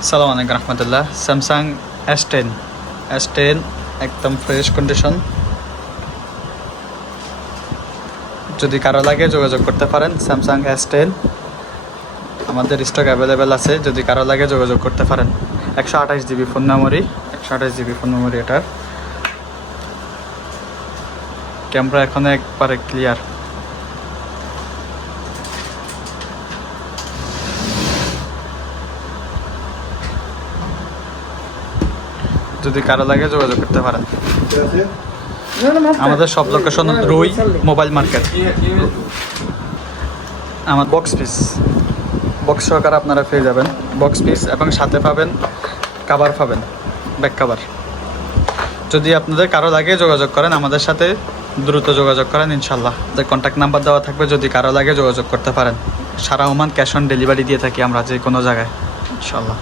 আসসালামু আলাইকুম রহমতুল্লাহ। Samsung S10 একদম ফ্রেশ কন্ডিশন। যদি কারো লাগে যোগাযোগ করতে পারেন। স্যামসাং S10 আমাদের স্টক অ্যাভেলেবেল আছে, যদি কারো লাগে যোগাযোগ করতে পারেন। 128 GB phone memory, 128 GB phone memory. এটার ক্যামেরা এখনো একবারে ক্লিয়ার। যদি কারো লাগে যোগাযোগ করতে পারেন। আমাদের সব লোকেশন রুই মোবাইল মার্কেট। আমার বক্স সহকারে আপনারা পেয়ে যাবেন, বক্স পিস, এবং সাথে পাবেন কাভার, পাবেন ব্যাক কাভার। যদি আপনাদের কারো লাগে যোগাযোগ করেন আমাদের সাথে, দ্রুত যোগাযোগ করেন ইনশাল্লাহ। কন্ট্যাক্ট নাম্বার দেওয়া থাকবে, যদি কারো লাগে যোগাযোগ করতে পারেন। সারা ওমান ক্যাশ অন ডেলিভারি দিয়ে থাকি আমরা যে কোনো জায়গায় ইনশাল্লাহ।